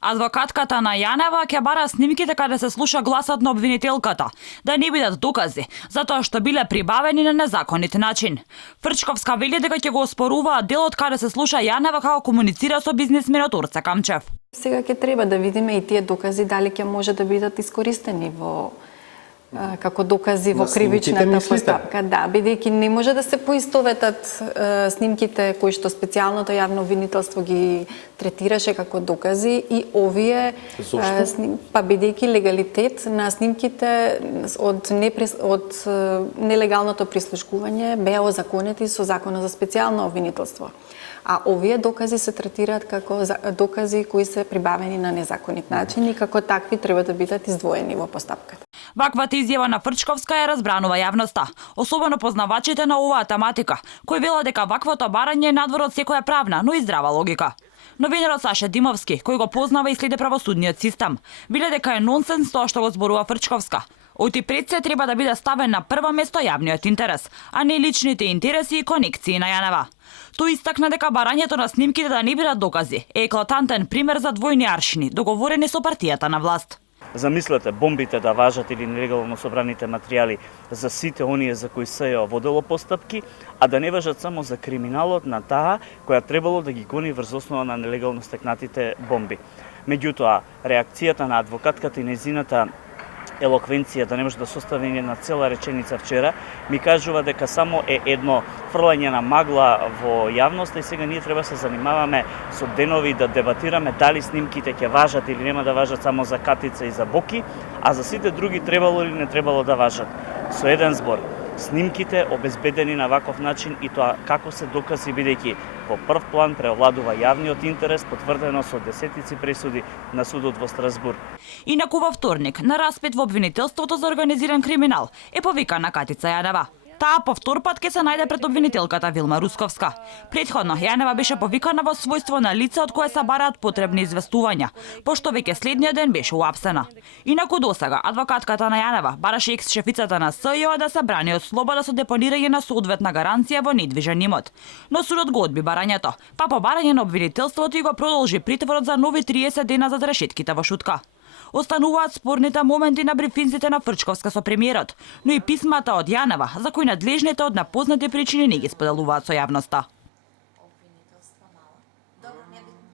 Адвокатката на Јанева ќе бара снимките каде се слуша гласот на обвинителката, да не бидат докази, затоа што биле прибавени на незаконит начин. Фрчковска вели дека ќе го оспоруваат делот каде се слуша Јанева како комуницира со бизнисменот Орце Камчев. Сега ќе треба да видиме и тие докази дали ќе може да бидат искористени како докази во кривичната постапка. Да, бидејќи не може да се поистоветат снимките кои што специјалното јавно обвинителство ги третираше како докази и овие па бидејќи легалитет на снимките од нелегалното прислушкување беа озаконети со Законот за специјално обвинителство. А овие докази се третираат како докази кои се прибавени на незаконит начин и како такви треба да бидат издвоени во постапката. Ваквата изјава на Фрчковска ја разбранува јавноста, особено познавачите на оваа тематика, кои велат дека ваквото барање е надвор од секоја правна, но и здрава логика. Новинарот Саша Димовски, кој го познава и следи правосудниот систем, биле дека е нонсенс тоа што го зборува Фрчковска. Оти пред се треба да биде ставен на прво место јавниот интерес, а не личните интереси и конекции на Јанева. Тој истакна дека барањето на снимките да не бидат докази е еклатантен пример за двојни аршини, договорени со партијата на власт. Замислете бомбите да важат или нелегално собраните материјали за сите оние за кои се водело постапки, а да не важат само за криминалот на таа која требало да ги гони врз основа на нелегално стекнатите бомби. Меѓутоа, реакцијата на адвокатката и нејзината елоквенција, да не може да состави една цела реченица вчера, ми кажува дека само е едно фрлање на магла во јавноста и сега ние треба се занимаваме со денови да дебатираме дали снимките ќе важат или нема да важат само за Катица и за Боки, а за сите други требало или не требало да важат. Со еден збор, снимките обезбедени на ваков начин и тоа како се докази бидејќи во прв план преовладува јавниот интерес, потврдено со десетици пресуди на судот во Страсбург. Инаку во вторник на распит во обвинителството за организиран криминал е повикана Катица Јанева. Таа по втор пат ќе се најде пред обвинителката Вилма Русковска. Предходно Јанева беше повикана во својство на лице од кое се бараат потребни известувања, пошто веќе следниот ден беше уапсена. Инаку досега адвокатката на Јанева бараше екс-шефицата на СЈО да се брани од слобода со депонирање на соодветна гаранција во недвижен имот. Но судот го одби барањето, па по барање на обвинителството и го продолжи притворот за нови 30 дена за решетките во Шутка. Остануваат спорните моменти на брифинзите на Фрчковска со премиерот, но и писмата од Јанева, за кои надлежните од непознати причини не ги споделуваат со јавноста.